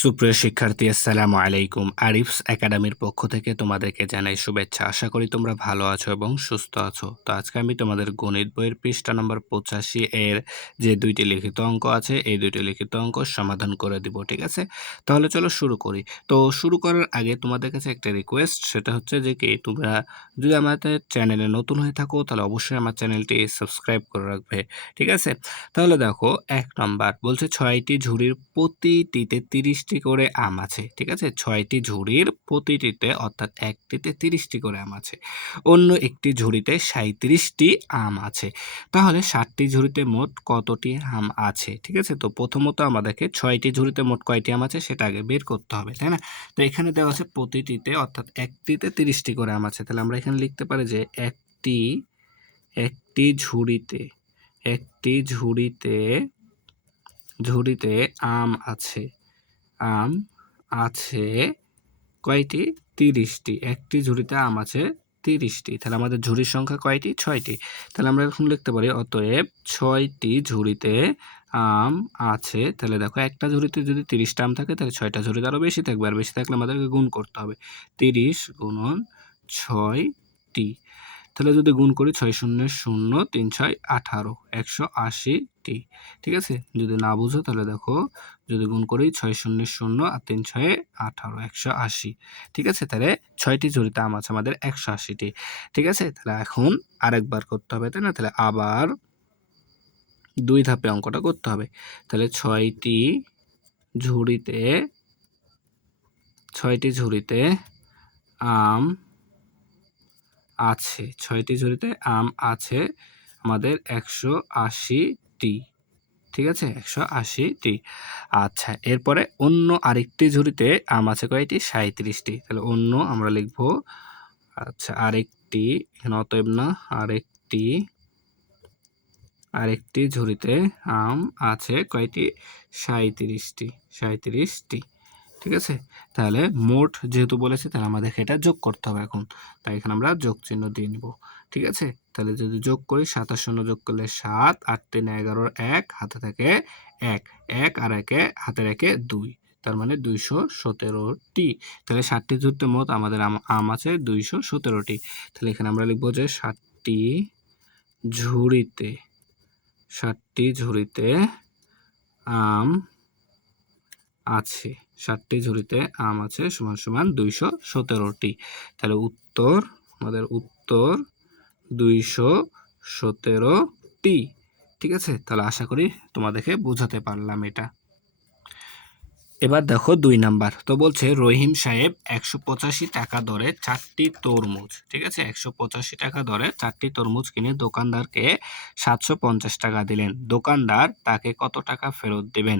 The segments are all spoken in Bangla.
সুপ্রিয় শিক্ষার্থী, আসসালামু আলাইকুম। আরিফস একাডেমির পক্ষ থেকে তোমাদেরকে জানাই শুভেচ্ছা। আশা করি তোমরা ভালো আছো এবং সুস্থ আছো। তো আজকে আমি তোমাদের গণিত বইয়ের পৃষ্ঠা নম্বর 85 এর যে দুইটি লিখিত অঙ্ক আছে, এই দুইটি লিখিত অঙ্ক সমাধান করে দিব। ঠিক আছে, তাহলে চলো শুরু করি। তো শুরু করার আগে তোমাদের কাছে একটা রিকোয়েস্ট, সেটা হচ্ছে যে কি তোমরা যদি আমাদের চ্যানেলে নতুন হয়ে থাকো তাহলে অবশ্যই আমার চ্যানেলটি সাবস্ক্রাইব করে রাখবে। ঠিক আছে, তাহলে দেখো ১ নাম্বার বলছে ৬টি ঝুড়ির প্রতিটিতে ৩০টি করে আম আছে। ঠিক আছে, ৬টি ঝুড়ির প্রতিটিতে অর্থাৎ একটিতে ৩০টি করে আম আছে। অন্য একটি ঝুড়িতে ৩৭টি আম আছে। তাহলে ৬০টি ঝুড়িতে মোট কতটি আম আছে? ঠিক আছে, তো প্রথমত আমাদেরকে ৬টি ঝুড়িতে মোট কয়টি আম আছে সেটা আগে বের করতে হবে, তাই না? তো এখানে দেওয়া আছে প্রতিটিতে অর্থাৎ একটিতে ৩০টি করে আম আছে। তাহলে আমরা এখানে লিখতে পারি যে একটি ঝুড়িতে ঝুড়িতে আম আছে। আম আছে কয়টি? ৩০টি। একটি ঝুড়িতে আম আছে ৩০টি। তাহলে আমাদের ঝুড়ির সংখ্যা কয়টি? ৬টি। তাহলে আমরা এখন লিখতে পারি অতএব ৬টি ঝুড়িতে আম আছে। তাহলে দেখো একটা ঝুড়িতে যদি ৩০টা আম থাকে তাহলে ৬টা ঝুড়িতে আরও বেশি থাকবে। আর বেশি থাকলে আমাদেরকে গুণ করতে হবে। ৩০ গুণন ৬টি। তাহলে যদি গুণ করি ৬ শূন্যে ০, ৩ ৬ ১৮, ১৮০টি। ঠিক আছে, যদি না বুঝো তাহলে দেখো, যদি গুণ করি ৬ শূন্যে ০ আর ৩ ৬ ১৮, ১৮০। ঠিক আছে, তাহলে ৬টি ঝুড়িতে আম আছে আমাদের ১৮০টি। ঠিক আছে, তাহলে এখন আরেকবার করতে হবে, তাই না? তাহলে আবার ২ ধাপে অঙ্কটা করতে হবে। তাহলে ৬টি ঝুড়িতে আম আছে। ৬টি ঝুড়িতে আম আছে আমাদের ১৮০টি। ঠিক আছে, ১৮০টি। আচ্ছা, এরপরে অন্য আরেকটি ঝুড়িতে আম আছে কয়টি? ৩৭টি। তাহলে অন্য আমরা লিখব, আচ্ছা আরেকটি, এখানে অতএব না, আরেকটি ঝুড়িতে আম আছে কয়টি? ৩৭টি। ঠিক আছে, তাহলে মোট যেহেতু বলেছে তাহলে আমাদের এটা যোগ করতে হবে এখন। তাই এখানে আমরা যোগ চিহ্ন দিয়ে নিব। ঠিক আছে, তাহলে যদি যোগ করি ৭ আর ০ যোগ করলে ৭, ৮ ৩ ১১, ১ হাতে থাকে ১, ১ আর ১ হাতে রেখে ২, তার মানে ২১৭টি। তাহলে ৬০টি ঝুড়িতে মোট আমাদের আম আছে ২১৭টি। তাহলে এখানে আমরা লিখব যে ৬০টি ঝুড়িতে আম আছে। ৬০টি ঝুড়িতে আম আছে সমান সমান ২১৭টি। তাহলে আমাদের উত্তর ২১৭টি। ঠিক আছে, তাহলে আশা করি তোমাদেরকে বোঝাতে পারলাম এটা। এবার দেখো ২ নাম্বার। তো বলছে রহিম সাহেব ১৮৫ টাকা দরে ৪টি তরমুজ, ঠিক আছে, ১৮৫ টাকা দরে ৪টি তরমুজ কিনে দোকানদারকে ৭৫০ টাকা দিলেন। দোকানদার তাকে কত টাকা ফেরত দিবেন?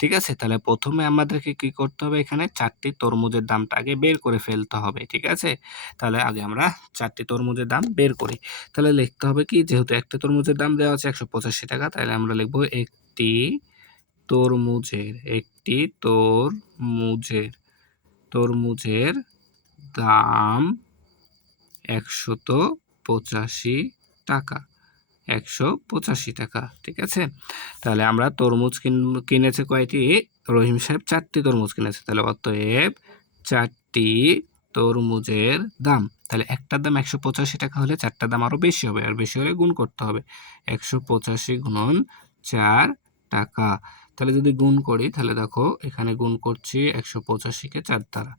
ঠিক আছে, তাহলে প্রথমে আমাদেরকে কি করতে হবে? এখানে ৪টি তরমুজের দামটা আগে বের করে ফেলতে হবে। ঠিক আছে, তাহলে আগে আমরা ৪টি তরমুজের দাম বের করি। তাহলে লিখতে হবে কি, যেহেতু একটা তরমুজের দাম দেওয়া আছে ১৮৫ টাকা, তাহলে আমরা লিখব একটি তরমুজের দাম ১৮৫ টাকা। ১৮৫ টাকা। ঠিক আছে, তাহলে আমরা তরমুজ কিনেছে কয়টি? রহিম সাহেব ৪টি তরমুজ কিনেছে। তাহলে অতএব ৪টি তরমুজের দাম, তাহলে একটার দাম ১৮৫ টাকা হলে ৪টার দাম আরও বেশি হবে, আর বেশি হলে গুণ করতে হবে। ১৮৫ গুণন ৪ টাকা। তাহলে যদি গুণ করি তাহলে দেখো এখানে গুণ করছি ১৮৫কে ৪ দ্বারা।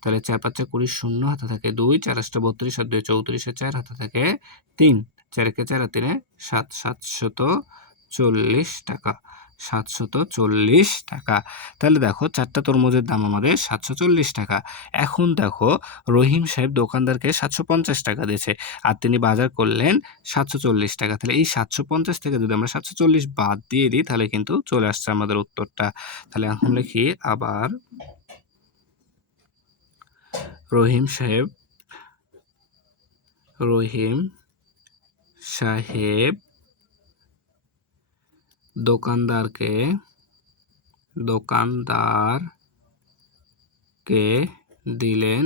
তাহলে ৪ ৫ ২০, শূন্য হাতে থাকে ২, ৪ ৮ ৩২ আর ২ ৩৪, ৪ হাতে থাকে ৩, ৪ একে ৪ আর ৩ ৭, ৭৪০ টাকা। ৭৪০ টাকা। তাহলে দেখো ৪টা তরমুজের দাম আমাদের ৭৪০ টাকা। এখন দেখো রহিম সাহেব দোকানদারকে ৭৫০ টাকা দিয়েছে, আর তিনি বাজার করলেন ৭৪০ টাকা। তাহলে এই ৭৫০ থেকে যদি আমরা ৭৪০ বাদ দিয়ে দিই তাহলে কিন্তু চলে আসছে আমাদের উত্তরটা। তাহলে এখন লিখি আবার, রহিম সাহেব দোকানদারকে দিলেন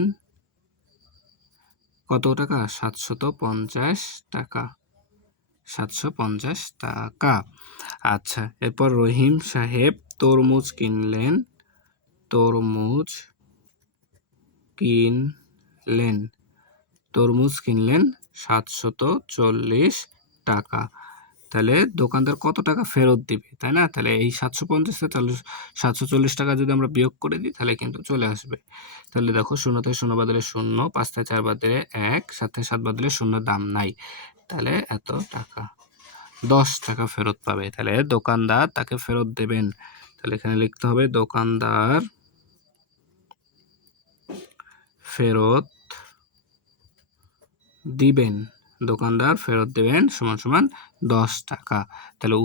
কত টাকা? ৭৫০ টাকা। ৭৫০ টাকা। আচ্ছা, এরপর রহিম সাহেব তরমুজ কিনলেন তরমুজ কিনলেন। তরমুজ কিনলেন 740 টাকা। তাহলে দোকানদার কত টাকা ফেরত দিবে, তাই না? তাহলে এই 750 থেকে 740 টাকা যদি আমরা বিয়োগ করে দিই তাহলে কিন্তু চলে আসবে। তাহলে দেখো 0 থেকে 0 বাদ দিলে 0, 5 থেকে 4 বাদ দিলে 1, 7 থেকে 7 বাদ দিলে 0, দাম নাই। তাহলে এত টাকা 10 টাকা ফেরত পাবে। তাহলে দোকানদার তাকে ফেরত দেবেন। তাহলে এখানে লিখতে হবে দোকানদার ফেরত দিবেন। দোকানদার ফেরত দেবেন সমান সমান 10 টাকা। তাহলে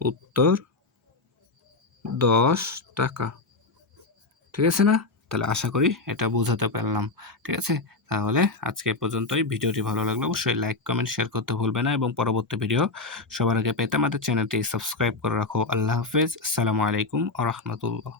উত্তর 10 টাকা। ঠিক আছে না? তাহলে আশা করি এটা বোঝাতে পারলাম। ঠিক আছে? তাহলে আজকে এ পর্যন্তই। ভিডিওটি ভালো লাগলে অবশ্যই লাইক, কমেন্ট, শেয়ার করতে ভুলবে না এবং পরবর্তী ভিডিও সবার আগে পেতে আমাদের চ্যানেলটি সাবস্ক্রাইব করে রাখো। আল্লাহ হাফেজ। আসসালামু আলাইকুম ওয়া রাহমাতুল্লাহ।